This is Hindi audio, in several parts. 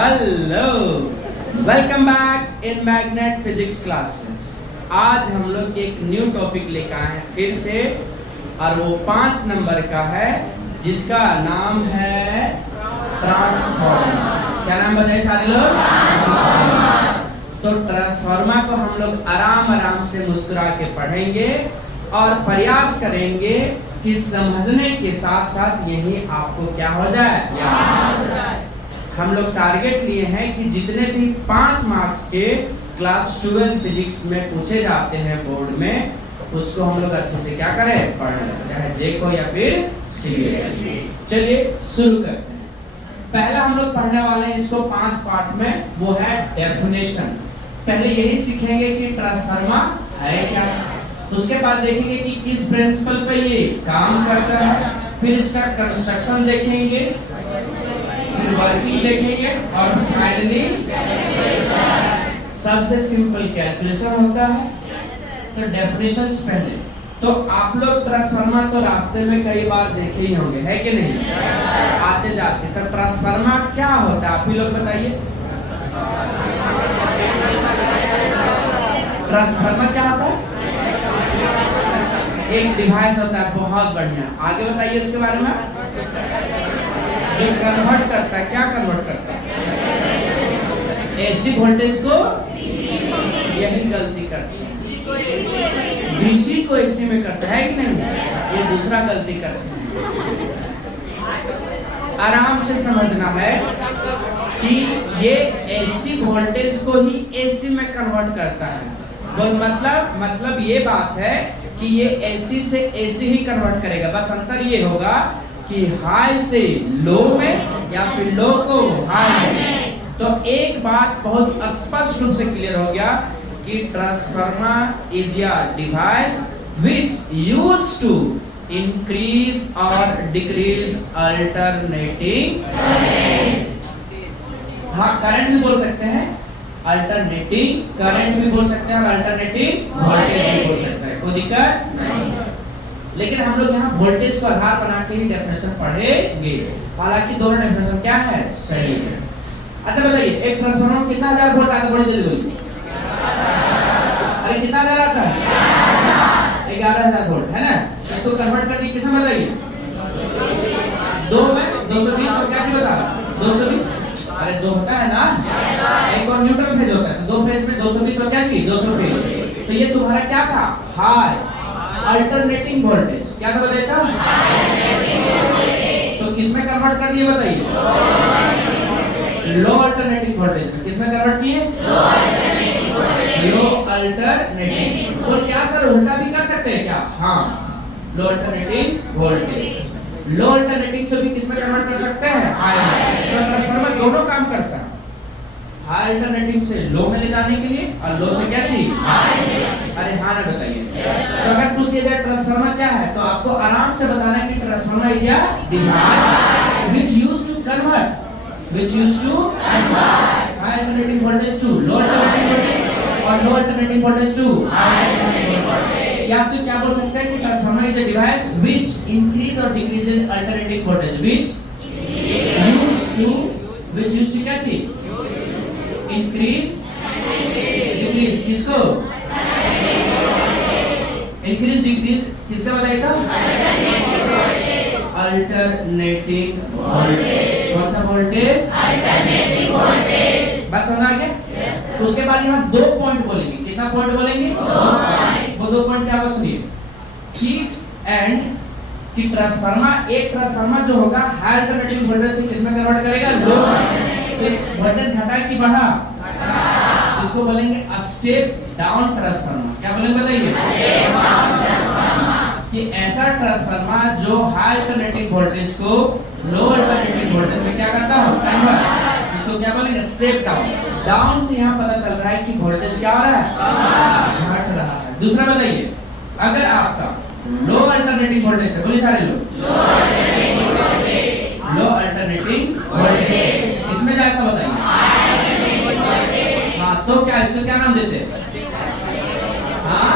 Hello, welcome back in magnet physics classes. आज हम लोग एक न्यू टॉपिक लेकर आए हैं फिर से, और वो 5 नंबर का है जिसका नाम है ट्रांसफार्मर। क्या नाम बताइए सारे लोग? तो ट्रांसफार्मर को हम लोग आराम आराम से मुस्कुरा के पढ़ेंगे और प्रयास करेंगे कि समझने के साथ साथ यही आपको क्या हो जाए, याद हो जाए। हम लोग टारगेट लिए हैं कि जितने भी 5 मार्क्स के क्लास 12 फिजिक्स में पूछे जाते हैं बोर्ड में, उसको हम लोग अच्छे से क्या करें, पढ़ लें, चाहे जेक हो या फिर सीबीएसई। चलिए शुरू करते हैं। पहला हम लोग पढ़ने वाले हैं इसको 5 पार्ट में, वो है डेफिनेशन। पहले यही सीखेंगे कि ट्रांसफार्मर है क्या, उसके बाद देखेंगे कि किस प्रिंसिपल पे ये काम करता है, फिर इसका कंस्ट्रक्शन देखेंगे, फिर वर्किंग देखेंगे और फाइनली सबसे सिंपल कैलकुलेशन होता है। तो डेफिनेशंस पहले, तो आप लोग ट्रांसफार्मर तो रास्ते में कई बार देखे ही होंगे, है कि नहीं? आते जाते। तो ट्रांसफार्मर क्या होता है आप ही लोग बताइए। ट्रांसफार्मर क्या होता है? एक डिवाइस होता है, बहुत बढ़िया। आगे बताइए उसके बारे में। जो कन्वर्ट करता है, क्या कन्वर्ट करता है? एसी वोल्टेज को, यही गलती करती है। डीसी को एसी में करता है कि नहीं, ये दूसरा गलती करते हैं। आराम से समझना है कि ये एसी वोल्टेज को ही एसी में कन्वर्ट करता है। बोल मतलब ये बात है कि ये एसी से एसी ही कन्वर्ट करेगा, बस अंतर ये होगा कि हाई से लो में या फिर लो को हाई में। तो एक बात बहुत स्पष्ट रूप से क्लियर हो गया कि transformer is a device which used to increase और डिक्रीज अल्टरनेटिंग करंट। हाँ, करंट भी बोल सकते हैं, अल्टरनेटिंग करंट भी बोल सकते हैं और अल्टरनेटिंग वोल्टेज भी बोल सकते हैं, कोई दिक्कत नहीं। लेकिन हम लोग यहाँ वोल्टेज को आधार बना के ही डेफिनेशन पढ़ेंगे, हालांकि दोनों डेफिनेशन क्या है, सही है। अच्छा बताइए, एक ट्रांसफार्मर में कितना 1000 वोल्ट आता है? बड़ी जल्दी बोलिए। अरे कितना 1000 आता है? 11000 वोल्ट है ना। इसको कन्वर्ट करके किसमें बताइए? 2 में 220 और क्या चीज बता? 220। अरे 2 होता है ना, एक और न्यूट्रल फेज होता है, तो 2 फेज में 220 और क्या चीज? 200 फेज। तो ये तुम्हारा क्या था? High alternating voltage. क्या था बताइए? तो किसमें कन्वर्ट कर दिए बताइए? लो अल्टरनेटिंग वोल्टेज में। किसमें कन्वर्ट किए? लो अल्टरनेटिंग। और क्या सर उल्टा भी कर सकते हैं क्या? हाँ, लो अल्टरनेटिंग वोल्टेज लो अल्टरनेटिंग से भी किसमें कन्वर्ट कर सकते हैं? हाई में। तो ट्रांसफार्मर दोनों काम करता है, हाई अल्टरनेटिंग से लो में ले जाने के लिए और लो से क्या चाहिए? अरे हाँ ना बताइए। तो अगर पूछ लिया जाए ट्रांसफार्मर क्या है, तो आपको आराम से बताना है कि transformer is a device which used to convert high alternating voltage to low alternating voltage और low alternating voltage to high alternating voltage. या फिर क्या बोल सकते हैं कि transformer is a device which increase और decreases alternating voltage which used to क्या चाहिए? Increase decrease. किसको? इंक्रीज डिक्रीज किसका बताइए? Alternating voltage. कौन सा वोल्टेज? Alternating voltage. बात समझ आ गया? उसके बाद यहाँ 2 पॉइंट बोलेंगे। कितना पॉइंट बोलेंगे? 2 पॉइंट। वो 2 पॉइंट क्या होगा सुनिए। कि एंड कि ट्रांसफार्मर, एक ट्रांसफार्मर जो होगा हाई अल्टरनेटिंग वोल्टेज से किसमें कन्वर्ट करेगा? लो। वोल्टेज घटा कि बढ़ा? इसको बोलेंगे स्टेप डाउन ट्रांसफार्मर। क्या बोलेंगे बताइए? Step down transformer. कि ऐसा ट्रांसफार्मर जो हाई अल्टरनेटिंग वोल्टेज को लो अल्टरनेटिंग वोल्टेज में क्या करता हो? कन्वर्ट। इसको क्या बोलेंगे? Step down. डाउन से यहाँ पता चल रहा है कि वोल्टेज क्या हो रहा है? घट रहा है। दूसरा बताइए, अगर आपका लो अल्टरनेटिंग वोल्टेज है, बोलिए सारे लोग, लो अल्टरनेटिंग वोल्टेज इसमें जाएगा बताइए। हाँ, तो क्या इसको क्या नाम देते हैं? हाँ,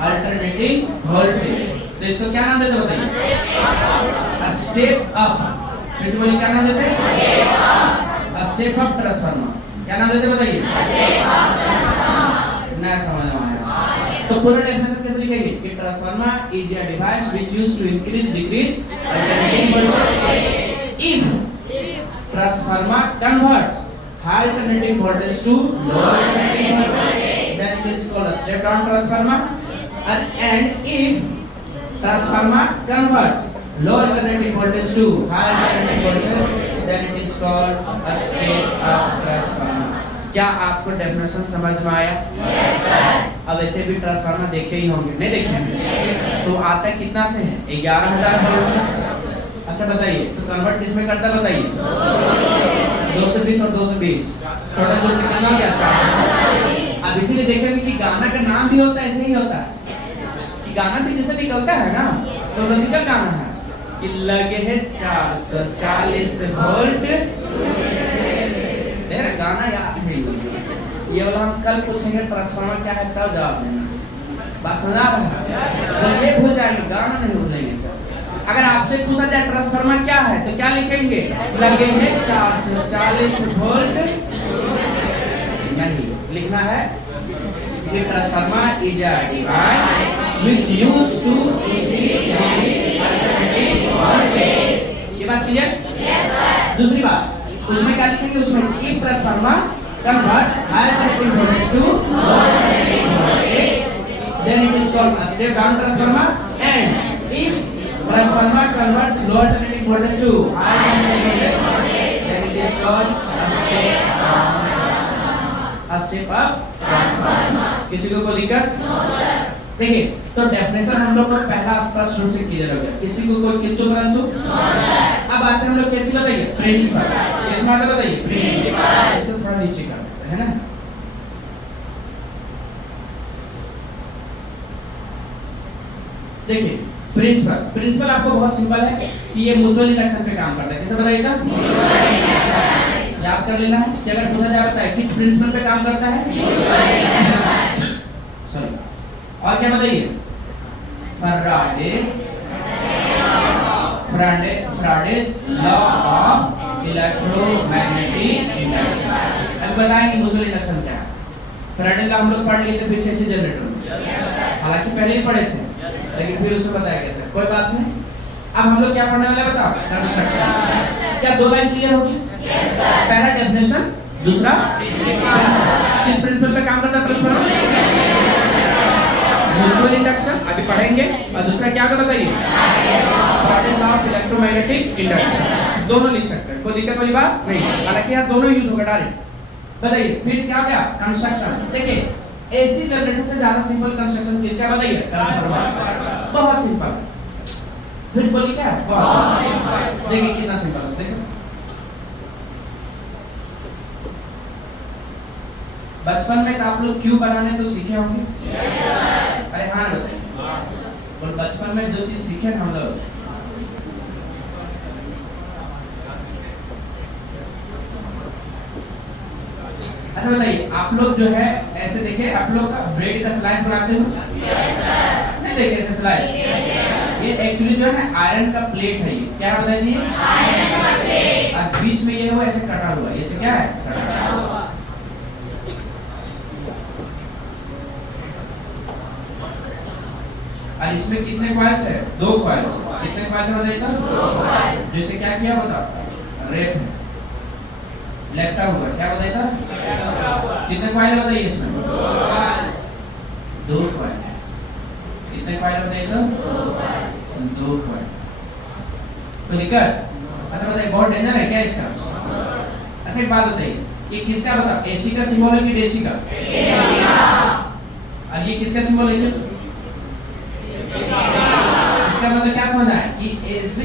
अल्टरनेटिंग वोल्टेज। तो इसको क्या नाम देते बताइए? Step up. फिर से बोलिए, क्या नाम देते हैं? Step up transformer. क्या नाम देते बताइए? नया समझ में आया। तो पूरा डेफिनेशन कैसे लिखेंगे कि transformer is a device which used to increase decrease alternating voltage if transformer converts high alternating voltage to low alternating voltage, then it is called a step down transformer. And if transformer converts low alternating voltage to high alternating voltage, then it is called a step up transformer. क्या आपको डेफिनेशन समझ में आया? Yes sir. अब ऐसे भी ट्रांसफार्मर देखे ही होंगे, नहीं देखे होंगे? तो आता कितना से है? 11,000 वोल्ट से। अच्छा बताइए, तो कन्वर्ट किसमें करता है बताइए? 220 और 220 टोटल जोड़ के कितना हो गया? 4। अब इसीलिए देखेंगे कि गाना का नाम भी होता है ऐसे ही होता है कि गाना भी जैसे निकलता है ना, तो लॉजिकल गाना है कि लगे है 440 वोल्ट। मेरा गाना याद है ये वाला, हम कल पूछेंगे ट्रांसफार्मर क्या है तब जवाब देना। बात समझ आ रहा है? तो ये भूल जाएंगे, गाना नहीं भूलेंगे सर। अगर आपसे पूछा जाए ट्रांसफार्मर क्या है तो क्या लिखेंगे? लगे हैं 440 वोल्ट। नहीं लिखना है कि transformer is a device which used to increase alternating voltage. ये बात क्लियर? Yes sir. दूसरी बात उसमें क्या लिखेंगे? उसमें if transformer converts high alternating voltage to low alternating voltage, then it is called a step down transformer. And if transformer converts low alternating voltage to high alternating voltage, then it is called a step up transformer. किसी को कोई दिक्कत? No sir. देखिए तो डेफिनेशन हम लोग को पहला स्पष्ट रूप से क्लियर हो गया। किसी को कोई किंतु परंतु? No sir. अब आते हैं हम लोग कैसे बताइए? प्रिंसिपल। कैसे आता बताइए? प्रिंसिपल। इसको थोड़ा नीचे करते हैं, है ना? देखिए प्रिंसिपल आपको बहुत सिंपल है कि ये म्यूचुअल इंडक्शन पे काम करता है। कैसे बताइएगा? याद कर लेना है कि अगर पूछा जा रहा है किस प्रिंसिपल पे काम करता है? सॉरी, और क्या बताइए? Faraday's law of electromagnetic induction. अब बताएंगे म्यूचुअल इंडक्शन क्या है। फैराडेज लॉ हम लोग पढ़ लिए थे फिर से जनरेटर में, हालांकि पहले ही पढ़े थे लेकिन फिर उसे बताया गया था, कोई बात नहीं। अब हम लोग क्या पढ़ने वाले बताओ? कंस्ट्रक्शन। क्या 2 लाइन क्लियर होगी? Yes sir. पहला डेफिनेशन, दूसरा किस प्रिंसिपल पे काम करता है ट्रांसफार्मर? म्यूचुअल इंडक्शन अभी पढ़ेंगे, और दूसरा क्या होगा बताइए? Faraday's law of electromagnetic induction. दोनों लिख सकते हैं, कोई दिक्कत वाली बात नहीं, हालांकि यहाँ दोनों यूज होगा डायरेक्ट। बताइए फिर क्या क्या कंस्ट्रक्शन। देखिए एसी जनरेटर से ज्यादा सिंपल कंस्ट्रक्शन किसका बताइए? ट्रांसफार्मर। बहुत सिंपल। फिर बोलिए क्या? बहुत सिंपल। देखिए कितना सिंपल है। देखिए बचपन में आप लोग क्यों बनाने तो सीखे होंगे? Yes sir. अरे हाँ बताइए। और बचपन में जो चीज सीखे हम लोग, अच्छा बताइए आप लोग जो है ऐसे देखे आप लोग का ब्रेड का स्लाइस बनाते हो? Yes sir. नहीं देखे ऐसे स्लाइस? ये एक्चुअली जो है ना आयरन का प्लेट है। ये क्या बताइए? आयरन का प्लेट। और बीच में ये वो ऐसे कटा हुआ है, ऐसे क्या है? कटा हुआ। और इसमें कितने कॉइल्स है? 2 कॉइल्स। कितने कॉइल्स बताइए? 2 कॉइल्स। जैसे क्या किया बताओ? रेप है, लेफ्टा हुआ, क्या बताइए? कितने कॉइल बताइए इसमें? 2 कॉइल। कितने कॉइल बताइए? 2 कॉइल। कोई दिक्कत? अच्छा बताइए बहुत डेंजर है क्या इसका? अच्छा एक बात बताइए, ये किसका बता? एसी का सिंबल है कि डीसी का? एसी का। और ये किसका सिंबल है? इसका मतलब क्या समझना है कि एसी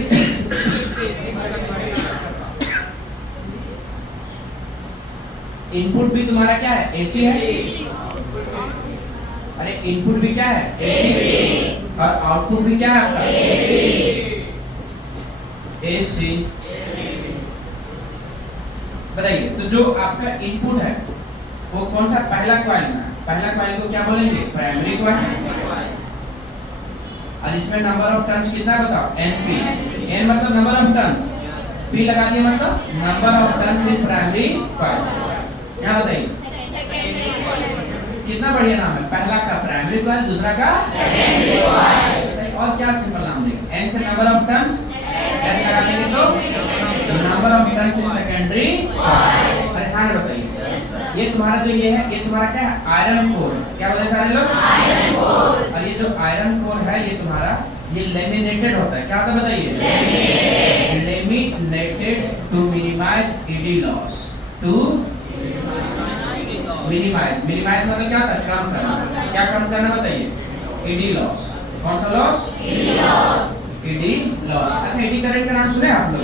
इनपुट भी तुम्हारा क्या है? एसी है। अरे इनपुट भी क्या है? एसी। और आउटपुट भी क्या है आपका? एसी। बताइए तो जो आपका इनपुट है वो कौन सा? पहला कॉइल में। पहला कॉइल को क्या बोलेंगे? Primary coil. और इसमें नंबर ऑफ टर्न्स कितना बताओ? एनपी। एन मतलब नंबर ऑफ टर्न्स, P लगा दिए मतलब number of turns in primary coil. यहाँ बताइए कितना बढ़िया नाम है, पहला का प्राइमरी कॉइल, दूसरा का सेकेंडरी कॉइल। और क्या सिंपल नाम देंगे, N से नंबर ऑफ टर्न्स, S लगा देंगे तो number of turns in secondary coil. अरे हाँ बताइए ये तुम्हारा जो ये है, ये तुम्हारा क्या है, आयरन कोर। क्या बोले सारे लोग, आयरन कोर। और ये जो आयरन कोर है ये तुम्हारा ये लेमिनेटेड होता है। क्या होता है बताइए, laminated to minimise eddy loss. To minimise, minimise मतलब क्या होता है, कम करना। क्या कम करना बताइए, ईडी लॉस। कौन सा loss, ED loss. ED loss. अच्छा ईडी करंट का नाम सुने आप लोग,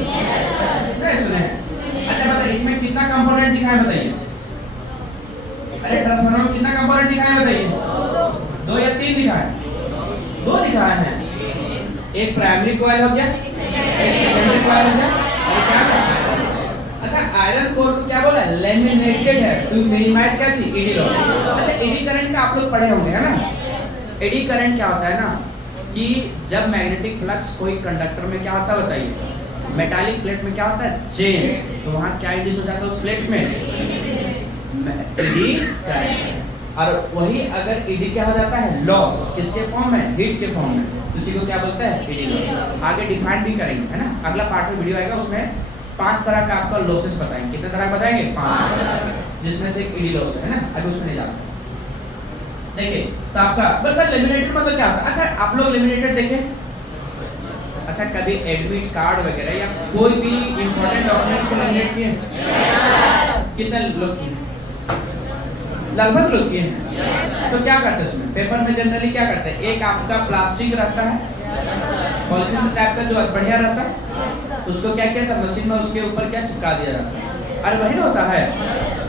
नहीं सुने हैं? अच्छा बताइए इसमें कितना कंपोनेंट दिखा है बताइए, अरे ट्रांसफार्मर में कितना कंपोनेंट दिखा है बताइए, दो या तीन दिखा है, दो दिखाए हैं। एक प्राइमरी कॉइल हो गया, एक सेकेंडरी कॉइल हो गया, और क्या करता है। अच्छा आयरन कोर को क्या बोला, लेमिनेटेड है टू मिनिमाइज क्या चीज, ईडी लॉस। अच्छा एडी करंट का आप लोग पढ़े होंगे है ना। एडी करंट क्या होता है ना कि जब मैग्नेटिक फ्लक्स कोई कंडक्टर में क्या होता है बताइए, मेटालिक प्लेट में क्या होता है, चेन, तो वहां क्या इंड्यूस हो जाता है उस प्लेट में, एडी करंट। और वही अगर एडी क्या हो जाता है, लॉस, किसके फॉर्म में, हीट के फॉर्म में, तो इसी को क्या बोलते हैं, एडी लॉस। आगे डिफाइन भी करेंगे है ना, अगला पार्ट में वीडियो आएगा, उसमें 5 तरह का आपका लॉसेस बताएंगे। कितने तरह बताएंगे, 5, जिसमें से एक ईडी लॉस है ना, अभी उसमें नहीं जाते। देखिए तो आपका बस सर लेमिनेटेड मतलब क्या होता है। अच्छा आप लोग लेमिनेटेड देखे, अच्छा कभी एडमिट कार्ड वगैरह या कोई भी इंपॉर्टेंट डॉक्यूमेंट्स को लेमिनेट किए, कितने लोग किए, लगभग लोग किए हैं। तो क्या करते हैं उसमें, पेपर में जनरली क्या करते हैं, एक आपका प्लास्टिक रहता है, पॉलिथीन टाइप का जो बढ़िया रहता है, उसको क्या किया था मशीन में, उसके ऊपर क्या चिपका दिया जाता है, अरे वही होता है,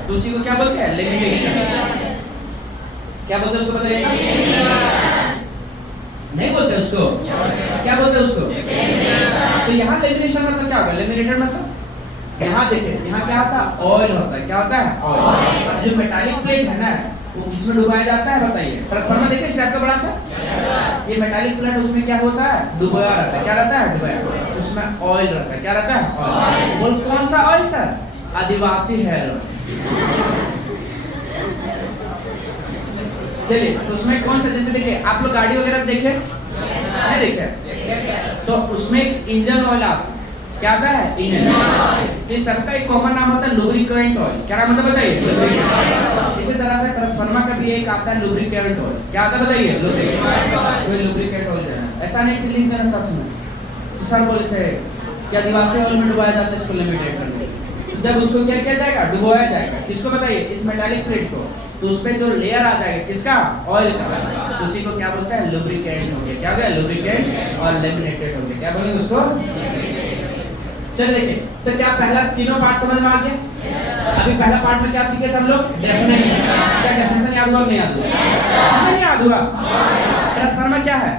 तो उसी को क्या बोलते हैं, लेमिनेशन। क्या बोलते हैं उसको बताइए, नहीं बोलते उसको, क्या बोलते हैं उसको, तो यहाँ लेमिनेशन मतलब क्या होगा, लेमिनेटेड मतलब यहाँ देखिए यहाँ क्या होता है, ऑयल होता है। क्या होता है, ऑयल। और जो मेटालिक प्लेट है ना वो किसमें डुबाया जाता है बताइए, ट्रांसफार्मर देखिए स्टेप का बड़ा सा, ये मेटालिक प्लेट उसमें क्या होता है, डुबाया रहता है। क्या रहता है, डुबाया, उसमें ऑयल रहता है। क्या रहता है, ऑयल। बोल कौन सा ऑयल सर, आदिवासी हेयर ऑयल। चलिए तो उसमें कौन सा, जैसे देखिए आप लोग गाड़ी वगैरह देखे नहीं, देखे तो उसमें एक इंजन ऑयल आता है। क्या आता है, इंजन ऑयल। इस सबका एक कॉमन नाम होता है लुब्रिकेंट ऑयल। क्या नाम होता है बताइए, इसी तरह से ट्रांसफार्मर का भी एक आता है लुब्रिकेंट ऑयल। क्या आता है बताइए, लुब्रिकेंट ऑयल। ऐसा नहीं कि लिख देना सच में, तो सर बोले थे कि आदिवासी ऑयल में डुबाया जाता है, इसको लिमिटेड करके। जब उसको क्या किया जाएगा, डुबोया जाएगा, किसको बताइए, इस मेटालिक प्लेट को, तो उस पे जो लेयर आ जाएगा किसका, ऑयल का, तो उसी को क्या बोलते हैं, लुब्रिकेंट हो गया। क्या हो गया, लुब्रिकेंट और लेमिनेटेड हो गया। क्या बोलेंगे उसको। चल देखिए तो क्या पहला तीनों पार्ट समझ में आ गया। अभी पहला पार्ट में क्या सीखे थे हम लोग, डेफिनेशन। क्या डेफिनेशन याद हुआ नहीं, याद हुआ नहीं, याद हुआ। ट्रांसफार्मर क्या है,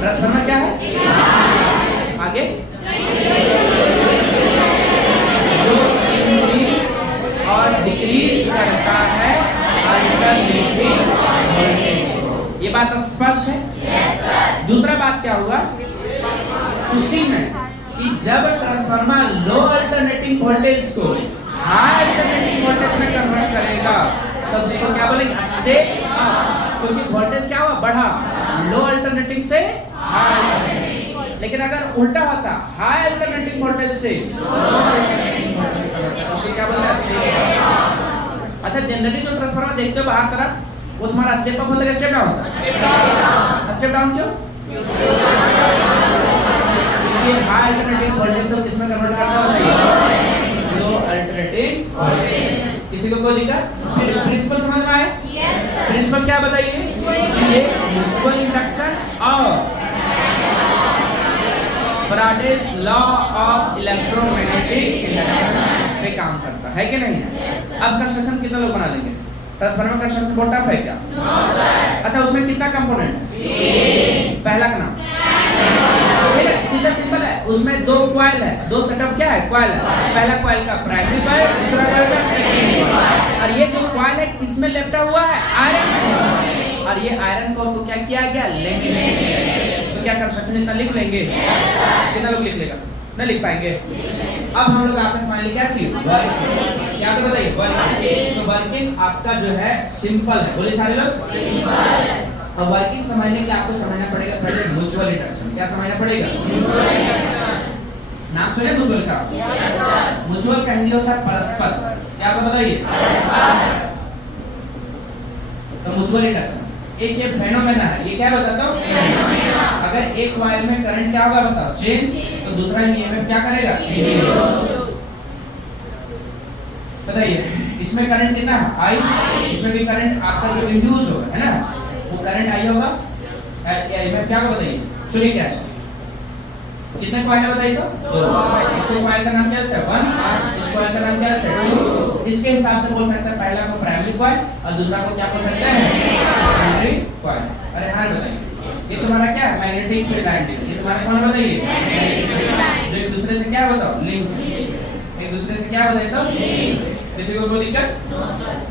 ट्रांसफार्मर क्या है, आगे और डिक्रीज करता है अल्टरनेटिंग वोल्टेज को। ये बात स्पष्ट है। yes, दूसरा बात क्या हुआ उसी में कि जब ट्रांसफार्मर लो अल्टरनेटिंग वोल्टेज को हाई अल्टरनेटिंग वोल्टेज में कन्वर्ट करेगा तब उसको क्या बोलेंगे, स्टेप अप, क्योंकि वोल्टेज क्या हुआ, बढ़ा, लो अल्टरनेटिंग से हाई। लेकिन अगर उल्टा होता, हाई अल्टरनेटिंग वोल्टेज से उसको क्या बोलते हैं। अच्छा जनरली जो ट्रांसफार्मर देखते हो बाहर तरफ वो तुम्हारा स्टेप अप होता है, स्टेप डाउन होता है, स्टेप डाउन क्यों, क्योंकि हाई अल्टरनेटिंग वोल्टेज से किसमें कन्वर्ट करता है, लो अल्टरनेटिंग वोल्टेज। किसी को कोई दिक्कत, प्रिंसिपल समझ में आए। प्रिंसिपल क्या बताइए, ये म्यूचुअल इंडक्शन और Faraday's law of electromagnetic induction पे काम करता है कि नहीं है। अब कंस्ट्रक्शन कितना लोग बना लेंगे, ट्रांसफार्मर कंस्ट्रक्शन बहुत टफ है क्या, अच्छा उसमें कितना कंपोनेंट, पहला का नाम कितना सिंपल है, उसमें दो कॉइल है, दो सेटअप क्या है, कॉइल है, पहला कॉइल का प्राइमरी कॉइल, दूसरा कॉइल का सेकेंडरी कॉइल। और ये जो कॉइल है किसमें लिपटा हुआ है, आयरन, और ये आयरन कोर को क्या किया गया, लेमिनेटेड। क्या कंस्ट्रक्शन इतना लिख लेंगे? कितना लोग लिख लेगा? नहीं लिख पाएंगे। अब हम लोग आपने फाइनली क्या चाहिए? वर्क। क्या तो बताइए? वर्क। तो वर्किंग आपका जो है सिंपल है, बोले सारे लोग सिंपल। और वर्किंग समझने के लिए आपको समझना पड़ेगा पहले म्यूचुअल इंडक्शन। क्या समझना पड़ेगा? नाम सुने म्यूचुअल का? म्यूचुअल का हिंदी होता है परस्पर। क्या आपको बताइए? तो म्यूचुअल इंडक्शन एक ये फेनोमेना है। ये क्या बताता हूँ? अगर एक कॉइल में करंट क्या होगा बताओ? चेंज। तो दूसरा ईएमएफ क्या करेगा? बताइए इसमें करंट कितना है? आई। इसमें भी करंट आपका जो इंड्यूस होगा है ना, वो करंट आई होगा। ईएमएफ क्या होगा बताइए? सुनिए क्या है, कितने कॉइल है बताइए तो? इसको कॉइल का नाम क्या होता है? 1। इस कॉइल का नाम क्या होता है? 2। इसके हिसाब से बोल सकते हैं पहला को प्राइमरी कॉइल और दूसरा को क्या बोल सकते हैं? Secondary coil. अरे हाँ बताइए, ये तुम्हारा क्या है? Magnetic field line. ये तुम्हारा कौन बताइए? जो एक दूसरे से क्या बताओ? लिंक। एक दूसरे से क्या बताइए तो? किसी को कोई दिक्कत?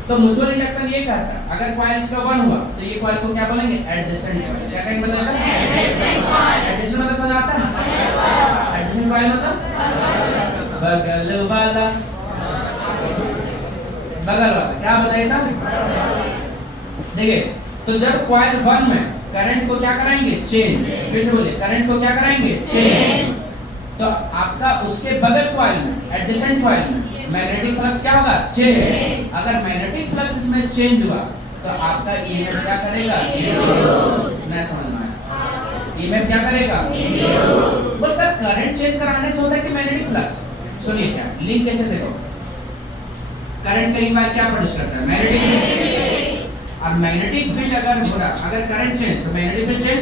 तो म्यूचुअल इंडक्शन ये करता है, अगर कॉइल इसका 1 हुआ तो ये कॉइल को क्या बोलेंगे? Adjacent coil. क्या कहेंगे बताइए? एडजेसेंट मतलब समझ आता है? एडजेसेंट कॉइल मतलब बगल वाला। बगल वाला क्या बताइएगा? देखिए तो जब कॉइल 1 में करंट को क्या कराएंगे? चेंज। फिर से बोलिए, करंट को क्या कराएंगे? चेंज। तो आपका उसके बगल कॉइल में, एडजेसेंट कॉइल में मैग्नेटिक फ्लक्स क्या होगा? चेंज। अगर मैग्नेटिक फ्लक्स इसमें चेंज हुआ तो आपका ईएमएफ क्या करेगा? नहीं समझ में आया? ईएमएफ क्या करेगा? बोल सर करंट चेंज कराने से होता है कि मैग्नेटिक फ्लक्स? सुनिए क्या लिंक कैसे देखो, करंट का इक्वल क्या प्रोड्यूस करता है? Magnetic field. और मैग्नेटिक फील्ड अगर हो रहा, अगर करंट चेंज तो मैग्नेटिक फील्ड चेंज।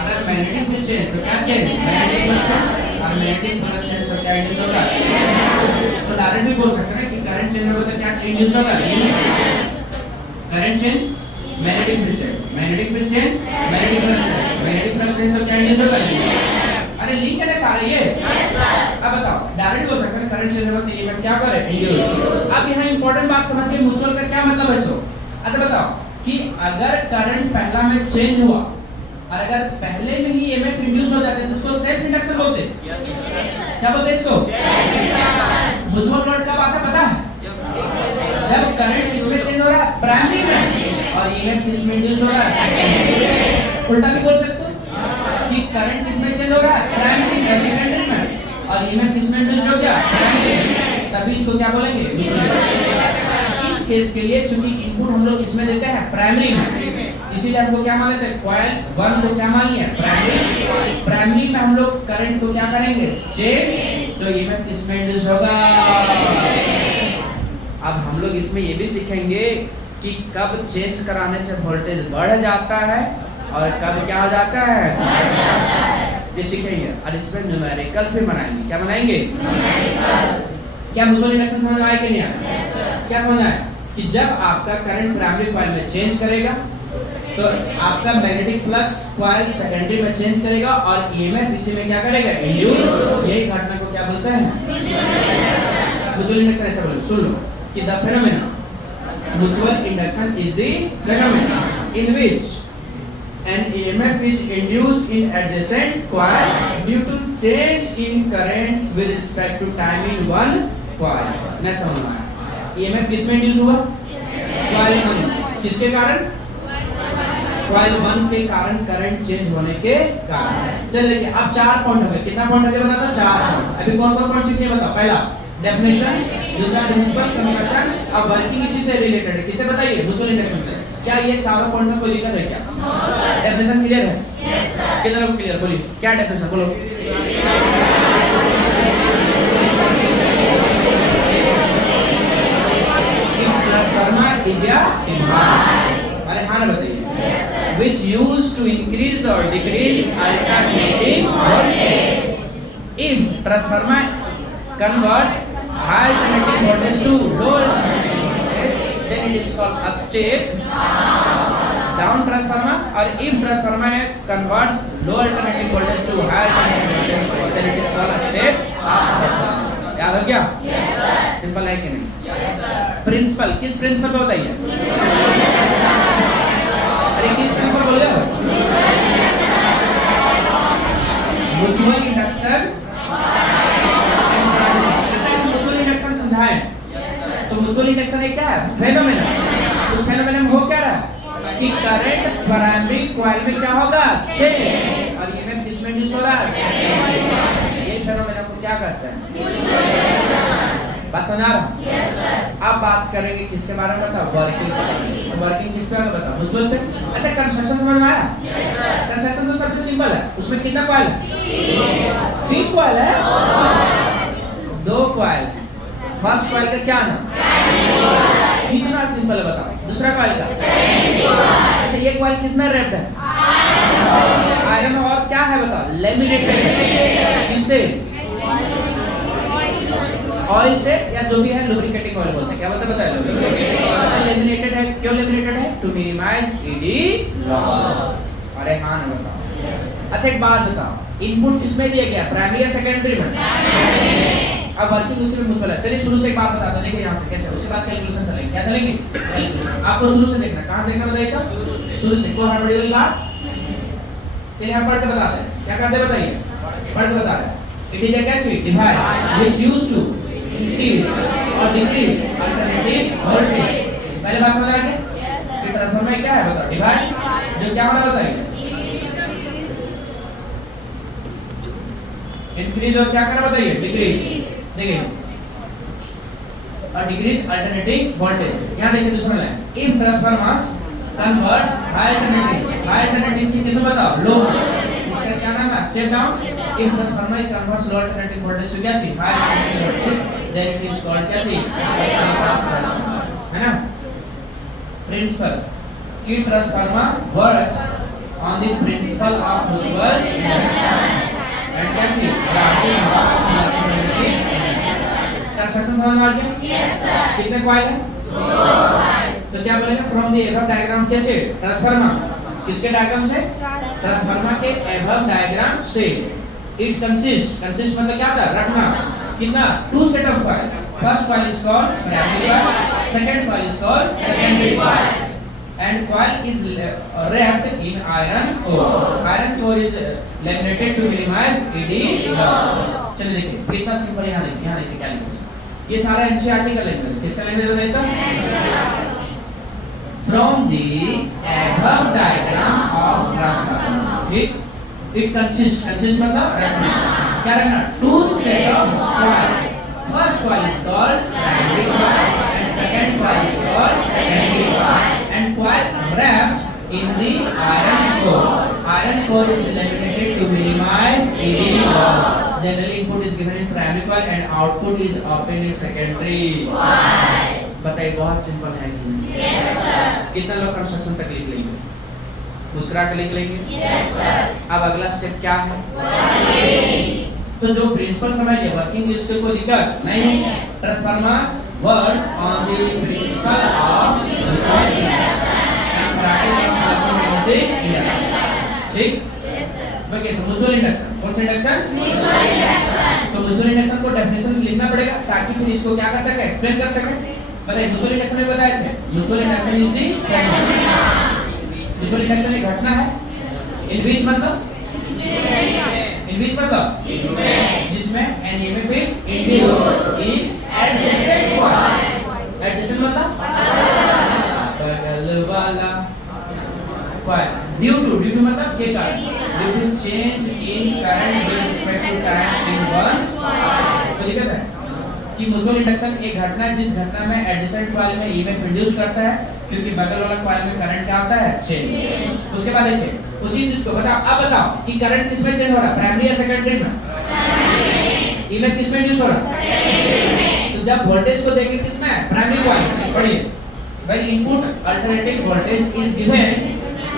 अगर मैग्नेटिक फील्ड चेंज तो क्या चेंज? Magnetic flux. और मैग्नेटिक फ्लक्स चेंज तो क्या इंड्यूस होगा? तो डायरेक्ट भी बोल सकते हैं कि करंट चेंज होगा तो क्या चेंज इंड्यूस होगा? Current change, magnetic field change. Magnetic field change, magnetic flux change. Magnetic flux change तो क्या इंड्यूस होगा? अरे लिंक है सारे ये। अब बताओ, डायरेक्ट बोल सकते हैं करंट चेंज होगा तो ईएमएफ क्या करे? इंड्यूस। अब यहाँ इंपॉर्टेंट बात समझिए, म्यूचुअल का क्या मतलब है सो? अच्छा बताओ कि अगर करंट पहला में चेंज हुआ और अगर पहले में ही ईएमएफ इंड्यूस हो जाते हैं तो इसको सेल्फ इंडक्शन बोलते हैं। क्या बोलते हैं इसको? म्यूचुअल लॉ कब आता पता है? जब करंट किसमें चेंज हो रहा है? प्राइमरी में। और ईएमएफ किसमें इंड्यूस हो रहा है? सेकेंडरी। उल्टा भी बोल सकते हो कि करंट किसमें चेंज हो रहा है? प्राइमरी में, सेकेंडरी में। और ईएमएफ किसमें इंड्यूस हो गया? प्राइमरी। तभी इसको क्या बोलेंगे? इस केस के लिए चूंकि इनपुट हम लोग इसमें देते हैं प्राइमरी में, इसीलिए हमको क्या मान लेते हैं? कॉइल 1 को क्या मान लिया? प्राइमरी। प्राइमरी में हम लोग करंट को क्या करेंगे? चेंज। तो ईएमएफ किसमें इंड्यूस होगा? अब हम लोग इसमें ये भी सीखेंगे कि कब चेंज कराने से वोल्टेज बढ़ जाता है और कब क्या हो जाता है, ये सीखेंगे। और इसमें न्यूमेरिकल्स भी बनाएंगे। क्या बनाएंगे? क्या म्यूचुअल इंडक्शन समझ में आया कि नहीं आया? क्या समझ आया कि जब आपका करंट प्राइमरी कॉइल में चेंज करेगा तो आपका मैग्नेटिक फ्लक्स कॉइल सेकेंडरी में चेंज करेगा और ईएमएफ इसी में क्या करेगा? इंड्यूस। यही घटना को क्या बोलते हैं? Mutual induction. ऐसा बोलो, सुन लो कि the phenomena mutual induction is the phenomena in which an EMF is induced in adjacent coil due to change in current with respect to time in one coil। नहीं समझ में आया? EMF किसमें इंड्यूस हुआ? कॉइल 1। किसके कारण? कॉइल 1 के कारण करंट चेंज होने के कारण। चलिए अब 4 पॉइंट हो गए। कितना पॉइंट हो गया बताओ? 4 पॉइंट। अभी कौन कौन पॉइंट सीखने बताओ? पहला डेफिनेशन, दूसरा प्रिंसिपल, कंस्ट्रक्शन, अब वर्किंग इसी से रिलेटेड है। किसे बताइए? म्यूचुअल इंडक्शन से। क्या ये चारों पॉइंट में कोई दिक्कत है क्या? डेफिनेशन क्लियर है? Yes sir. कितना लोग क्लियर? बोलिए क्या डेफिनेशन बोलो। ट्रांसफार्मर इज या इनवर्स। अरे हाँ ना बताइए। Which used to increase or decrease alternating voltage। If transformer converts high alternating voltage to low alternating voltage, then it is called a step down transformer। और if transformer converts low alternating voltage to high alternating voltage, then it is called a step up transformer। याद हो गया? Yes sir। सिंपल है कि नहीं? Yes sir। प्रिंसिपल, किस प्रिंसिपल पे बताइए? अरे किस प्रिंसिपल बोल रहे हो? Mutual induction. म्यूचुअल इंडक्शन समझाएं तो म्यूचुअल इंडक्शन है क्या है? फेनोमेना। उस फेनोमेना में हो क्या रहा कि करंट प्राइमरी कॉइल में क्या होगा? चेंज, और ये में किसमें इंड्यूस हो रहा है? ये फेनोमेना को क्या कहते हैं? बात समझ आ रहा? Yes sir. अब बात करेंगे किसके बारे में? बताओ, वर्किंग। वर्किंग किस पे? बताओ, म्यूचुअल पे। अच्छा, कंस्ट्रक्शन समझ में आया? Yes sir. कंस्ट्रक्शन तो सबसे सिंपल है। उसमें कितना कॉइल है? 3 कॉइल है। 2 कॉइल। फर्स्ट कॉइल का क्या नाम? कितना सिंपल है बताओ। दूसरा कॉइल का? अच्छा, ये कॉइल किसमें रैप्ड है? आयरन। और क्या है बताओ? लेमिनेटेड है। किससे? ऑयल से, या जो भी है लुब्रिकेटिंग ऑयल बोलते हैं। क्या बोलते हैं बताइए? लेमिनेटेड है। क्यों लेमिनेटेड है? To minimise eddy loss. अरे हाँ ना बताओ। अच्छा, एक बात बताओ, इनपुट किसमें दिया गया? प्राइमरी या सेकेंडरी में? अब वर्किंग उसी में म्यूचुअल है। चलिए शुरू से एक बात बता दो। देखिए यहाँ से कैसे, उसके बाद कैलकुलेशन चलेंगे। क्या चलेंगे? कैलकुलेशन। आपको शुरू से देखना। कहाँ से देखना बताइए तो? शुरू से। कोई हड़बड़ी वाली बात? चलिए हम पढ़ के बताते हैं। क्या करते बताइए? पढ़ के बता रहे हैं। It is a catchy device which used to increase or decrease alternating voltage। पहले बात समझ आ गई? Yes sir. ये ट्रांसफार्मर क्या है बताओ? डिवाइस जो क्या होना बताइए? इंक्रीज और क्या करना बताइए? डिक्रीज। देखिए, और डिक्रीज अल्टरनेटिंग वोल्टेज। यहां देखिए दूसरा line, if transformer converts high alternating से किसे बताओ? लो। इसका क्या नाम है? Step down. If transformer converts low alternating voltage to क्या चीज? High alternating voltage, then it is called क्या चीज? स्टेप डाउन ट्रांसफार्मर, है ना? प्रिंसिपल की transformer works on the principle of mutual induction and क्या चीज? कंस्ट्रक्शन समझ में आ गया? Yes sir. कितने कॉइल है? 2 कॉइल। तो क्या बोलेंगे? फ्रॉम द एबव डायग्राम कैसे? ट्रांसफार्मर किसके डायग्राम से? ट्रांसफार्मर के एबव डायग्राम से। इट कंसिस्ट मतलब क्या था? रखना। कितना? 2 set of coil. First coil is called primary coil, second coil is called secondary coil, and coil is wrapped in iron core. Iron core is laminated to minimize eddy loss। चलिए देखिए कितना सिंपल। यहाँ देखिए कैलकुलेशन। ये सारा एनसीईआरटी का लैंग्वेज। किसका लैंग्वेज बताइए? From the above diagram of transformer, it consists मतलब रखना। क्या रखना? 2 set of coils। First coil is called primary coil and second coil is called secondary coil, and coil wrapped in the iron core. Iron core is laminated to minimize eddy loss. Generally input is given in primary coil and output is obtained in secondary coil। बताइए बहुत सिंपल है कि यस सर। कितना लोग कंस्ट्रक्शन तक लिख लेंगे? मुस्कुरा के लिख लेंगे? Yes sir. अब अगला स्टेप क्या है? वर्किंग। तो जो प्रिंसिपल समझ लिया, वर्किंग इसके कोई दिक्कत नहीं है। Transformers work on the principle of mutual induction and practice electromagnetic induction. ठीक? Yes sir. बाकी तो म्यूचुअल इंडक्शन, कौन सा इंडक्शन? Mutual induction. तो म्यूचुअल इंडक्शन को डेफिनेशन में लिखना पड़ेगा ताकि फिर इसको क्या कर सके? एक्सप्लेन कर सके। बताइए म्यूचुअल इंडक्शन में बताए थे, mutual induction is the phenomena. Mutual induction एक घटना है इन बीच मतलब जिसमें an EMF is induced in adjacent coil. Adjacent मतलब बगल वाला कॉइल। ड्यू टू मतलब के कारण, due to change in current with respect to time in one coil. तो दिक्कत है कि म्यूचुअल इंडक्शन एक घटना है जिस घटना में एडजेसेंट कॉइल में ईएमएफ इंड्यूस करता है, क्योंकि बगल वाला कॉइल में करंट क्या होता है? चेंज। उसके बाद देखिए उसी चीज को बताओ। अब बताओ कि करंट किसमें चेंज हो रहा है? प्राइमरी या सेकेंडरी में? ईएमएफ किसमें इंड्यूस हो रहा है? सेकेंडरी में। तो जब वोल्टेज को देखें किसमें? प्राइमरी कॉइल में। पढ़िए, when input alternating voltage is given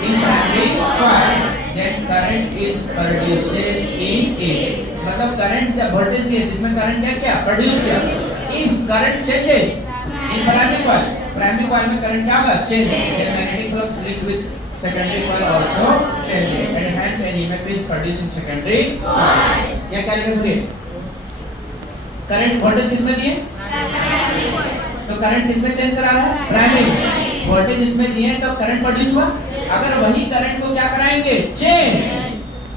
in primary coil, then current is produces in it। मतलब करंट जब वोल्टेज दिए जिसमें करंट क्या प्रोड्यूस किया। If current changes in primary coil में करंट क्या होगा? Change. then magnetic flux linked with secondary coil also changes and hence an EMF is produced in secondary coil। क्या क्या लिखा सुनिए। करंट वोल्टेज किसमें दिए? तो करंट किसमें चेंज करा रहा है? प्राइमरी। वोल्टेज इसमें दिए तो करंट प्रोड्यूस हुआ। अगर वही करंट को क्या कराएंगे? चेंज।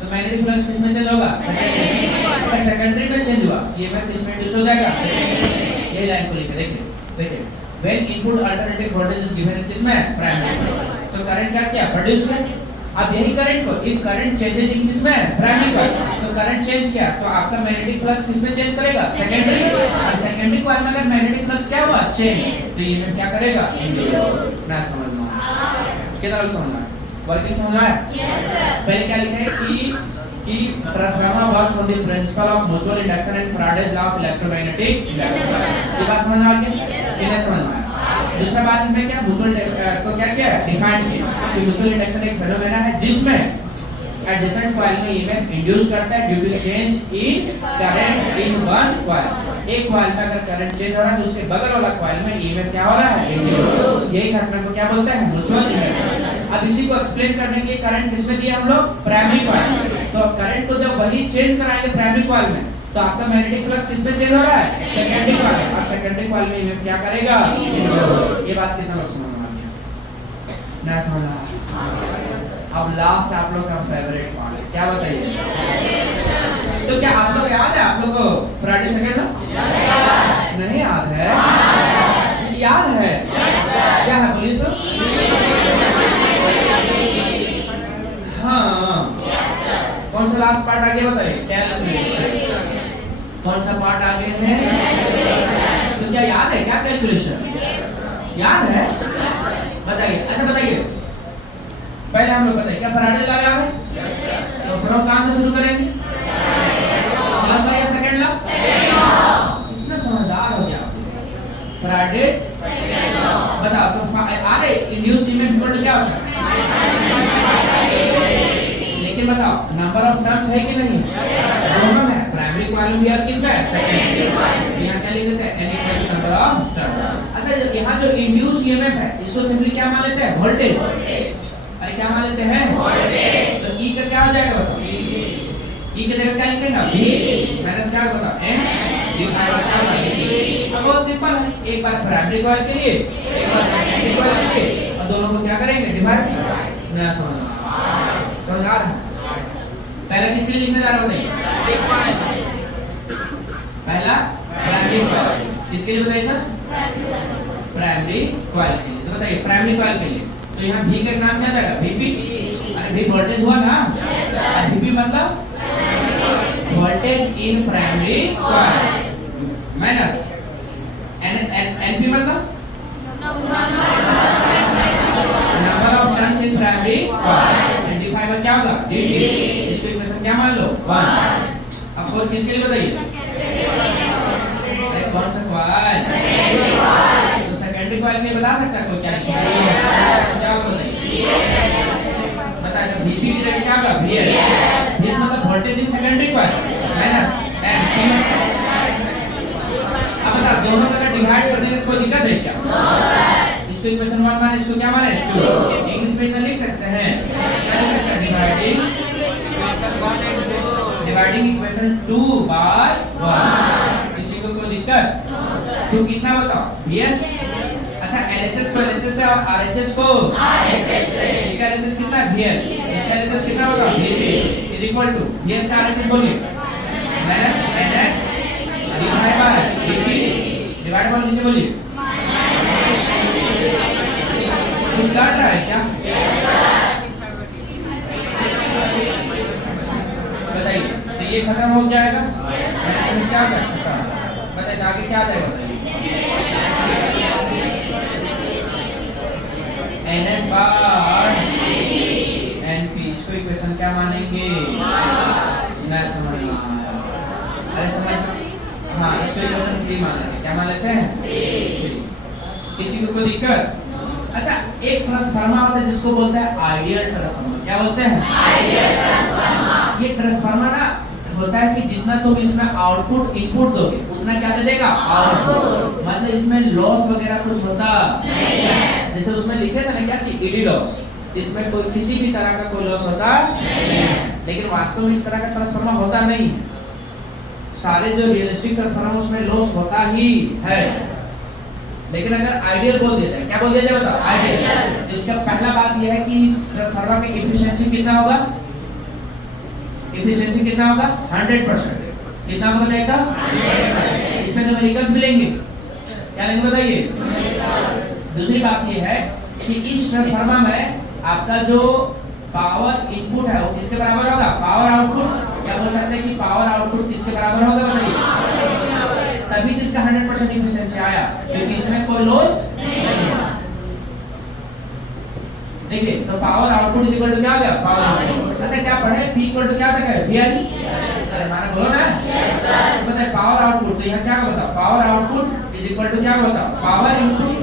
तो तो मैग्नेटिक फ्लक्स किस में चेंज होगा? सेकेंडरी। अगर सेकेंडरी में चेंज हुआ ईएमएफ किस में इंड्यूस हो जाएगा? ये लाइन को लिखे देखिए when input alternating voltage is given in किसमें? प्राइमरी। तो करंट क्या किया? प्रोड्यूस किया। अब यही करंट को इफ करंट चेंजेस इन किसमें? Primary coil. तो करंट चेंज किया तो आपका मैग्नेटिक फ्लक्स किसमें चेंज करेगा? सेकेंडरी। और सेकेंडरी कॉइल में अगर मैग्नेटिक फ्लक्स क्या हुआ? चेंज, तो ये क्या करेगा? इंड्यूस। ना समझना कितना लोग समझना है? वर्किंग समझना है? Yes sir. पहले क्या लिखा है कि transformer works on the principle of mutual induction and Faraday's law of electromagnetic induction. ये बात समझना आ गया? कितना समझना है? दूसरा बात इसमें क्या म्यूचुअल को क्या किया? डिफाइन किया कि म्यूचुअल इंडक्शन एक फेनोमेना है जिसमें एडजेसेंट कॉइल में ईएमएफ इंड्यूस करता है due to change in current in one coil. एक कॉइल में अगर करंट चेंज हो रहा है तो उसके बगल वाला कॉइल में ईएमएफ क्या हो रहा है? इंड्यूस। यही घटना को क्या बोलते हैं? Mutual induction. अब इसी को एक्सप्लेन करने के लिए करंट किसमें दिया हम लोग? Primary coil. तो करंट को जब वही चेंज कराएंगे प्राइमरी कॉइल में तो आपका मैग्नेटिक फ्लक्स किसमें चेंज हो रहा है? Secondary coil. और सेकेंडरी कॉइल में ईएमएफ क्या करेगा? इंड्यूस। ये बात कितना लोग समझ में आ गया? ना समझा? अब लास्ट आप लोग का फेवरेट पार्ट क्या बताइए? तो क्या आप लोग याद है आप लोग को फ्राइडे सेकंड लॉ? नहीं याद है? याद है? क्या है बोलिए तो? हाँ कौन सा लास्ट पार्ट आगे बताइए? कैलकुलेशन। कौन सा पार्ट आगे है? तो क्या याद है क्या कैलकुलेशन? याद है? बताइए। अच्छा बताइए पहले हम लोग बताइए क्या फैराडे लॉ याद है? तो फिर हम कहां से शुरू करेंगे? फर्स्ट लॉ या सेकंड लॉ? इतना समझदार हो गया फैराडे सेकंड लॉ। बताओ तो अरे इंड्यूस ईएमएफ इक्वल क्या होता है? लेकिन बताओ नंबर ऑफ टर्न्स है कि नहीं? दोनों में प्राइमरी कॉइल भी और किसमें? Secondary coil. यहां क्या लिख देते हैं? n equal to number of turn. अच्छा यहां जो इंड्यूस ईएमएफ है इसको सिंपली क्या मान लेते हैं? वोल्टेज। अरे क्या मान लेते हैं? वोल्टेज। तो E का क्या हो जाएगा बताओ? E की जगह क्या लिखेंगे? V माइनस क्या बताओ? N divide by V। अब बहुत सिंपल है। एक बार प्राइमरी कॉइल के लिए एक बार सेकेंडरी कॉइल के लिए और दोनों को क्या करेंगे? डिवाइड। नया समझ आ रहा है? पहला किसके लिए लिखने जा रहा हूं बताइए? पहला प्राइमरी कॉइल किसके लिए बताइएगा? प्राइमरी कॉइल के लिए। तो बताइए प्राइमरी कॉइल के लिए तो यहाँ V का नाम क्या जाएगा? VP। अरे V वोल्टेज हुआ ना? VP मतलब voltage in primary coil minus NP मतलब number of turns in primary coil divide by क्या होगा? DT। इसको इक्वेशन क्या मान लो? 1। अब फोर किसके लिए बताइए? अरे कौन सा कॉइल? Secondary coil. तो सेकेंडरी कॉइल के लिए बता सकता है कोई क्या लिखेगा? क्या होगा बताइए? बताइए तो VP की जगह क्या होगा? VS। VS मतलब voltage in secondary coil minus NP। अब बता दोनों का डिवाइड करने में कोई दिक्कत है क्या? इसको इक्वेशन 1 माने इसको क्या माने? 2। इंग्लिश में इतना लिख सकते हैं क्या लिख सकते हैं? Dividing equation 2 by 1। किसी को कोई दिक्कत? तो कितना बताओ? VS। अच्छा LHS को LHS से और RHS को RHS से। इसका LHS कितना है? VS। इसका LHS कितना बताओ? VP is equal to VS का RHS बोलिए minus NS divide by VP divide by नीचे बोलिए। कुछ काट रहा है क्या? बताइए तो ये खत्म हो जाएगा? क्या होगा? बताइए आगे क्या आ जाएगा? बताइए NS बार NP। इसको इक्वेशन क्या मानेंगे? ना समझना। अरे समझ हाँ इसको इक्वेशन 3 मानेंगे। क्या मान लेते हैं? 3। किसी को कोई दिक्कत? अच्छा एक ट्रांसफार्मर होता है जिसको बोलते हैं आइडियल ट्रांसफार्मर। क्या बोलते हैं? Ideal transformer. ये ट्रांसफार्मर ना होता है कि जितना तुम इसमें आउटपुट इनपुट दोगे उतना क्या दे देगा? आउटपुट। मतलब इसमें लॉस वगैरह कुछ होता नहीं है। जैसे उसमें लिखे थे ना क्या चीज? ED loss. इसमें कोई किसी भी तरह का कोई लॉस होता नहीं है। लेकिन वास्तव में इस तरह का ट्रांसफार्मर होता नहीं है। सारे जो रियलिस्टिक ट्रांसफार्मर उसमें लॉस होता ही है। लेकिन अगर आइडियल बोल दिया जाए, क्या बोल दिया जाए बताओ? आइडियल। तो इसका पहला बात यह है कि इस ट्रांसफार्मर की एफिशिएंसी कितना होगा? इफिशिएंसी कितना होगा 100%। कितना होगा बताइएगा 100%। इसमें न्यूमेरिकल्स मिलेंगे, क्या लेंगे बताइए। दूसरी बात ये है कि इस ट्रांसफार्मर में आपका जो पावर इनपुट है वो किसके बराबर होगा, पावर आउटपुट। क्या बोल सकते हैं कि पावर आउटपुट किसके बराबर होगा बताइए, तभी तो इसका 100% इफिशिएंसी आया, क्योंकि इसमें कोई लॉस नहीं है। देखिए तो पावर आउटपुट इक्वल टू क्या हो गया, पावर आउटपुट। अच्छा क्या पढ़े, P इक्वल टू क्या था, वी आई। अरे माना बोलो ना, यस सर। बताइए पावर आउटपुट, तो यहाँ क्या बताओ, power output is equal to क्या बताओ, पावर इनपुट।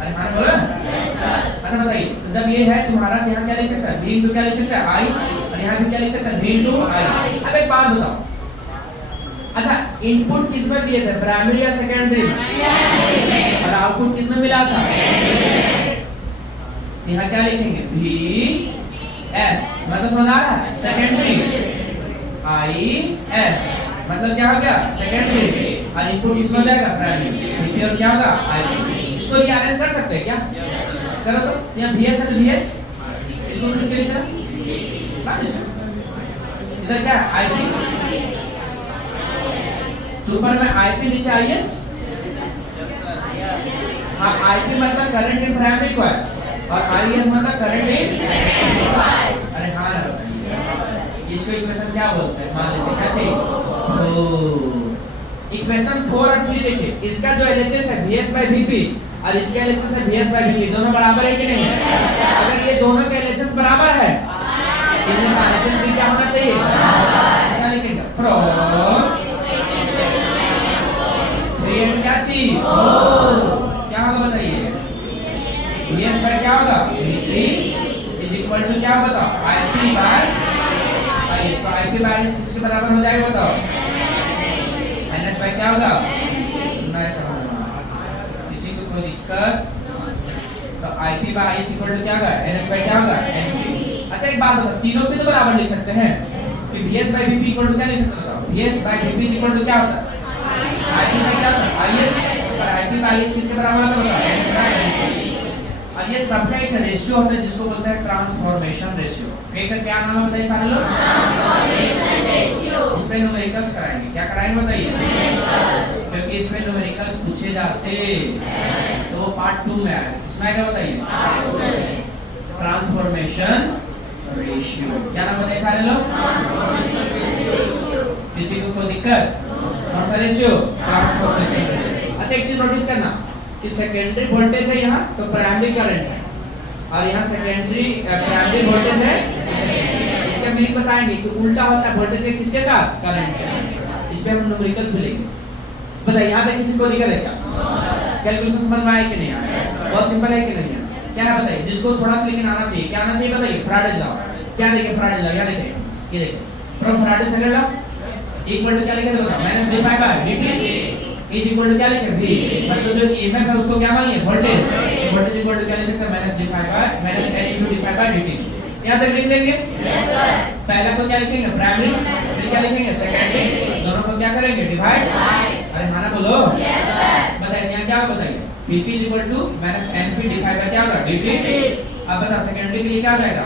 अरे माना बोलो, यस सर। अच्छा बताइए तो जब ये है तुम्हारा, यहाँ क्या लिख सकता है, V इनटू क्या लिख सकता है, I, और यहाँ भी क्या लिख सकता है, V इनटू I। अब एक बात बताओ, अच्छा इनपुट किसमें दिए थे, प्राइमरी या सेकेंडरी में, और आउटपुट किसमें मिला था, यहाँ क्या लिखेंगे V S, मतलब समझ आ रहा है, सेकेंडरी, I S मतलब क्या हो गया सेकेंडरी, और इनपुट किसमें हो जाएगा प्राइमरी, और क्या होगा I। इसको रीअरेंज कर सकते हैं क्या, चलो तो यहाँ VS है तो VS, इसको किसके लिए चला, इधर क्या IP, तो ऊपर में IP नीचे IS, हाँ IP मतलब करंट इन प्राइमरी को है, और IS मतलब करंट इन सेकेंडरी। अरे हाँ ना, इसको इक्वेशन क्या बोलते हैं, मान लेते क्या चाहिए, तो इक्वेशन 4 और 3 देखिए, इसका जो LHS है VS/VP और इसका LHS है VS/VP, दोनों बराबर है कि नहीं है। अगर ये दोनों के LHS बराबर है तो इनका LHS भी क्या होना चाहिए, क्या लिखेंगे, फ्रॉम 3 एंड क्या चाहिए, क्या होगा बताइए, VS by क्या होगा, VP is equal to क्या बताओ, IP by IS। तो IP by IS किसके बराबर हो जाएगा बताओ, NS by क्या होगा, नहीं समझना किसी को कोई दिक्कत, तो IP by IS equal to क्या होगा, NS by क्या होगा, NP। अच्छा एक बात बताओ, तीनों पे तो बराबर लिख सकते हैं, कि VS by VP equal to क्या लिख सकते हो बताओ, VS by VP is equal to क्या होता है, IP by क्या होता है IS, और IP by IS किसके बराबर होता है, NS by NP। और ये सबका एक रेशियो होता है जिसको बोलते हैं ट्रांसफॉर्मेशन रेशियो। का क्या नाम है बताइए सारे लोग, ट्रांसफॉर्मेशन रेशियो। इसमें न्यूमेरिकल्स कराएंगे, क्या कराएंगे बताइए, क्योंकि इसमें न्यूमेरिकल्स पूछे जाते तो वो पार्ट 2 में आएगा। इसमें क्या बताइए, ट्रांसफॉर्मेशन रेशियो। क्या नाम बताइए सारे लोग, किसी को कोई दिक्कत, कौन सा रेशियो, ट्रांसफॉर्मेशन रेशियो। अच्छा एक चीज नोटिस करना कि सेकेंडरी वोल्टेज है यहाँ तो प्राइमरी करंट है, और यहाँ सेकेंडरी प्राइमरी वोल्टेज है, इसका मीनिंग बताएंगे कि उल्टा होता है वोल्टेज है किसके साथ, करंट के साथ। इस पे हम न्यूमेरिकल्स मिलेंगे। बताइए यहाँ पे किसी को दिक्कत है क्या, कैलकुलेशन समझ में आए कि नहीं आए, बहुत सिंपल है कि नहीं है, क्या है बताइए, जिसको थोड़ा सा लेकिन आना चाहिए, क्या आना चाहिए बताइए, फैराडे लॉ। क्या देखिए फैराडे लॉ, क्या देखिए, ये देखिए from Faraday second law equal to क्या लिखे थे minus d phi by dt is equal to क्या लिखे v, मतलब जो ईएमएफ है उसको क्या मानिए वोल्टेज, वोल्टेज इक्वल टू क्या लिख सकते हैं minus d phi by minus n into d phi by dt। यहां तक लिख लेंगे, यस सर। पहला को क्या लिखेंगे प्राइमरी, फिर क्या लिखेंगे सेकेंडरी, दोनों को क्या करेंगे डिवाइड। अरे माना बोलो, यस सर। बताइए यहां क्या बताइए Vp is equal to minus np d phi by क्या होगा dt। अब बता सेकेंडरी के लिए क्या आ जाएगा,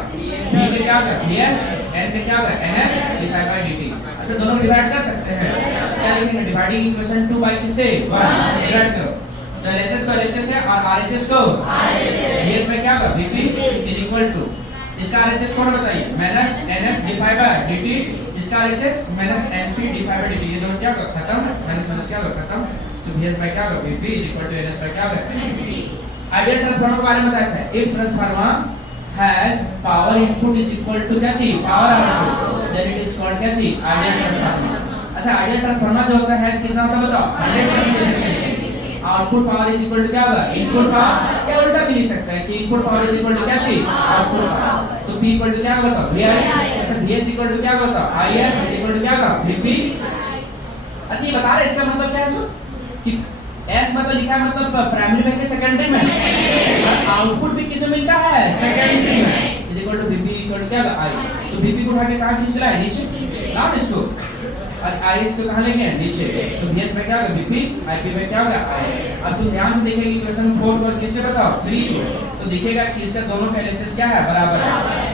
v के क्या होगा vs, n के क्या होगा ns d phi by dt। अच्छा दोनों डिवाइड कर सकते हैं, क्या लिखेंगे डिवाइडिंग इक्वेशन 2 बाय किससे 1 डिवाइड करो, तो LHS को LHS है और RHS को RHS में क्या होगा Vp इज इक्वल टू, इसका RHS कौन बताइए minus ns d phi by dt, इसका RHS minus np d phi by dt। ये दोनों क्या होगा खत्म, माइनस माइनस क्या होगा खत्म, तो Vs बाय क्या होगा Vp is equal to ns by क्या होगा np। आइडियल ट्रांसफार्मर के बारे में बताते हैं, if transformer has power input is equal to क्या चाहिए power output, then it is called क्या चाहिए आइडियल ट्रांसफार्मर। अच्छा आइडियल ट्रांसफार्मर जो होता है कितना होता है बताओ 100% efficiency, output power is equal to क्या होगा इनपुट पावर, क्या उल्टा भी लिख सकते हैं कि input power is equal to क्या चाहिए आउटपुट पावर, तो P इक्वल टू क्या होगा बताओ VI। अच्छा VS इक्वल टू क्या होगा बताओ IS इक्वल टू क्या होगा VP। अच्छा ये बता रहे इसका मतलब क्या है सो कि S मतलब लिखा है मतलब प्राइमरी में के सेकेंडरी में, और आउटपुट भी किसमें मिलता है सेकेंडरी में, is equal to Vp equal to क्या होगा I। तो Vp को उठा के कहां खींच लाए नीचे, लाओ इसको। और आई एस को कहाँ लेंगे नीचे, तो वी एस में क्या होगा वीपी, आई पी में क्या होगा आई। अब तुम ध्यान से देखेंगे इक्वेशन 4 को किससे बताओ 3 को, तो दिखेगा कि इसका दोनों का एलएचएस क्या है बराबर है,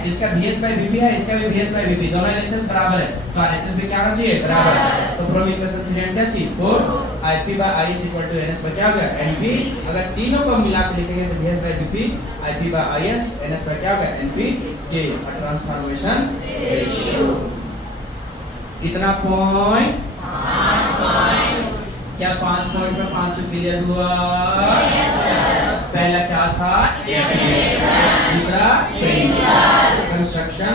इसका VS by VP है, इसका भी VS by VP, दोनों एलएचएस बराबर है, तो RHS भी क्या होना चाहिए बराबर है। तो फ्रॉम इक्वेशन 3 क्या चाहिए 4 IP by IS equal to NS पर क्या होगा NP। अगर तीनों को मिला के लिखेंगे तो VS by VP IP by IS NS पर क्या होगा NP के ट्रांसफॉर्मेशन रेशियो। कितना पॉइंट 5 पॉइंट, क्या 5 पॉइंट में 5 क्लियर हुआ? पहला क्या था दूसरा कंस्ट्रक्शन।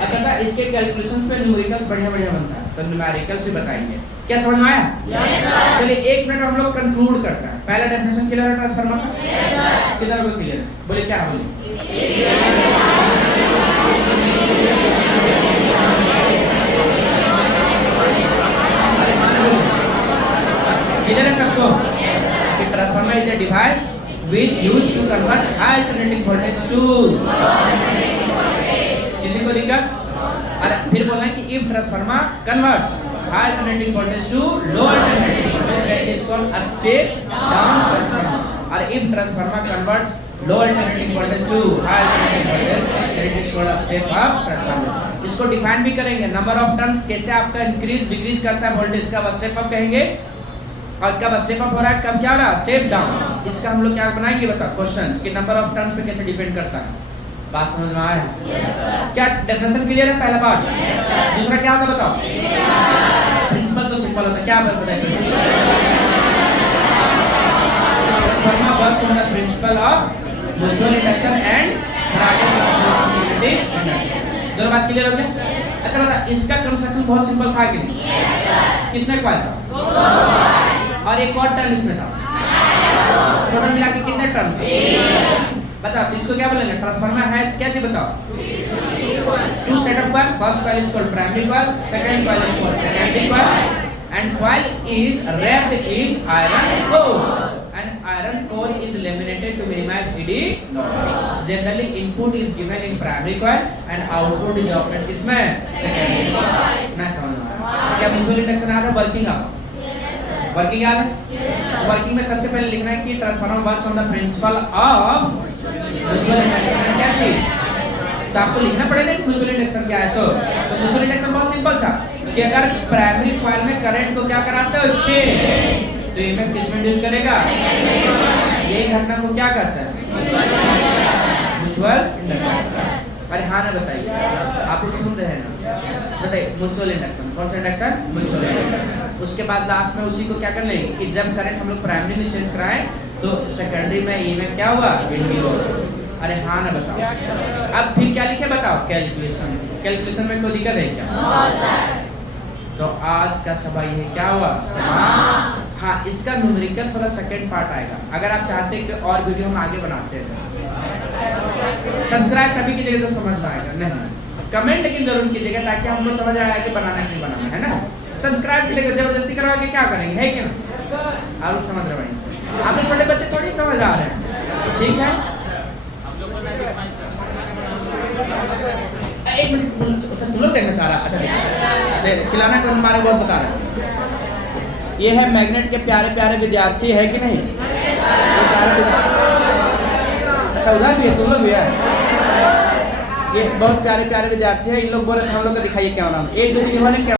अब बता इसके कैलकुलेशन पे न्यूमेरिकल्स बढ़िया बढ़िया बनता है, तो न्यूमेरिकल्स भी बताएंगे। क्या समझ में आया? चलिए 1 मिनट हम लोग कंक्लूड करते हैं। पहला डेफिनेशन क्लियर है ट्रांसफार्मर का? कितना लोग क्लियर है? बोले क्या बोले? क्लियर है सबको? कि transformer is a device which used to convert high alternating voltage to, किसी को दिक्कत? अरे फिर बोलना है कि if transformer converts high alternating voltage to low alternating voltage that is called a step down transformer, और if transformer converts low alternating voltage to high alternating voltage that is called a step up transformer। इसको डिफाइन भी करेंगे, नंबर ऑफ टर्न्स कैसे आपका इंक्रीज डिक्रीज करता है वोल्टेज का, स्टेप अप कहेंगे, और कब स्टेप अप हो रहा है कब क्या हो रहा है स्टेप डाउन। इसका हम लोग क्या बनाएंगे बताओ क्वेश्चंस कि नंबर ऑफ टर्न्स पे कैसे डिपेंड करता है। बात समझ में आया? क्या डेफिनेशन क्लियर है? पहला बात। दूसरा क्या था बताओ? प्रिंसिपल तो सिंपल होता है, क्या बताते हैं? Transformer works on the principle of mutual induction and fractional induction. दोनों बात क्लियर हो गया? अच्छा बता इसका कंस्ट्रक्शन बहुत सिंपल था कि नहीं? कितने कॉइल था और एक और टर्न इसमें था, टोटल मिला के कितने टर्न? बताओ तो इसको क्या बोलेंगे? ट्रांसफार्मर हैज क्या चीज बताओ? 2 setup coil, first coil is called primary coil, second coil is called secondary coil, and coil is wrapped in iron core and iron core is laminated to minimize ED loss. Generally input is given in primary coil and output is obtained किसमें? secondary coil। मैं समझ रहा हूँ क्या म्यूचुअल इंडक्शन आ रहा है? वर्किंग आ वर्किंग याद है? वर्किंग में सबसे पहले लिखना है कि transformer works on the principle of mutual induction. क्या चीज? तो आपको लिखना पड़ेगा कि म्यूचुअल इंडक्शन क्या है। सो तो म्यूचुअल इंडक्शन बहुत सिंपल था कि अगर प्राइमरी कॉइल में करंट को क्या कराते हो चेंज, तो ईएमएफ किसमें इंड्यूस करेगा? यही घटना को क्या करता है? Mutual induction. अरे हाँ ना बताइए, आप लोग सुन रहे हैं ना? बताइए म्यूचुअल इंडक्शन कौन सा इंडक्शन? Mutual induction. उसके बाद लास्ट में उसी को क्या कर लेंगे कि जब करंट हम लोग प्राइमरी में चेंज कराएं तो सेकेंडरी में ईएमएफ क्या हुआ? इंड्यूस। अरे हाँ ना बताओ। अब फिर क्या लिखे बताओ? कैलकुलेशन। कैलकुलेशन में कोई दिक्कत है क्या? तो आज का सभा ये क्या हुआ? हाँ इसका न्यूमेरिकल थोड़ा सेकंड पार्ट आएगा। अगर आप चाहते हैं कि और वीडियो हम आगे बनाते हैं, सब्सक्राइब कभी कीजिएगा तो समझ में आएगा, नहीं कमेंट लेकिन जरूर कीजिएगा ताकि हम लोग समझ आएगा कि बनाना नहीं बनाना है ना। सब्सक्राइब कीजिएगा, जबरदस्ती करवाके क्या करेंगे, है कि ना? आप लोग समझ रहे भाई, आप छोटे बच्चे थोड़ी समझ आ रहे हैं, ठीक है? एक मिनट तुम लोग देखना चाह रहा। अच्छा चिल्लाना कर हमारे बहुत बता रहे। ये है मैग्नेट के प्यारे प्यारे विद्यार्थी, है कि नहीं? ये सारे अच्छा उधर भी है, तुम लोग भी है। ये बहुत प्यारे प्यारे विद्यार्थी है। इन लोग बोले हम लोग को दिखाइए क्या नाम। एक दो दिन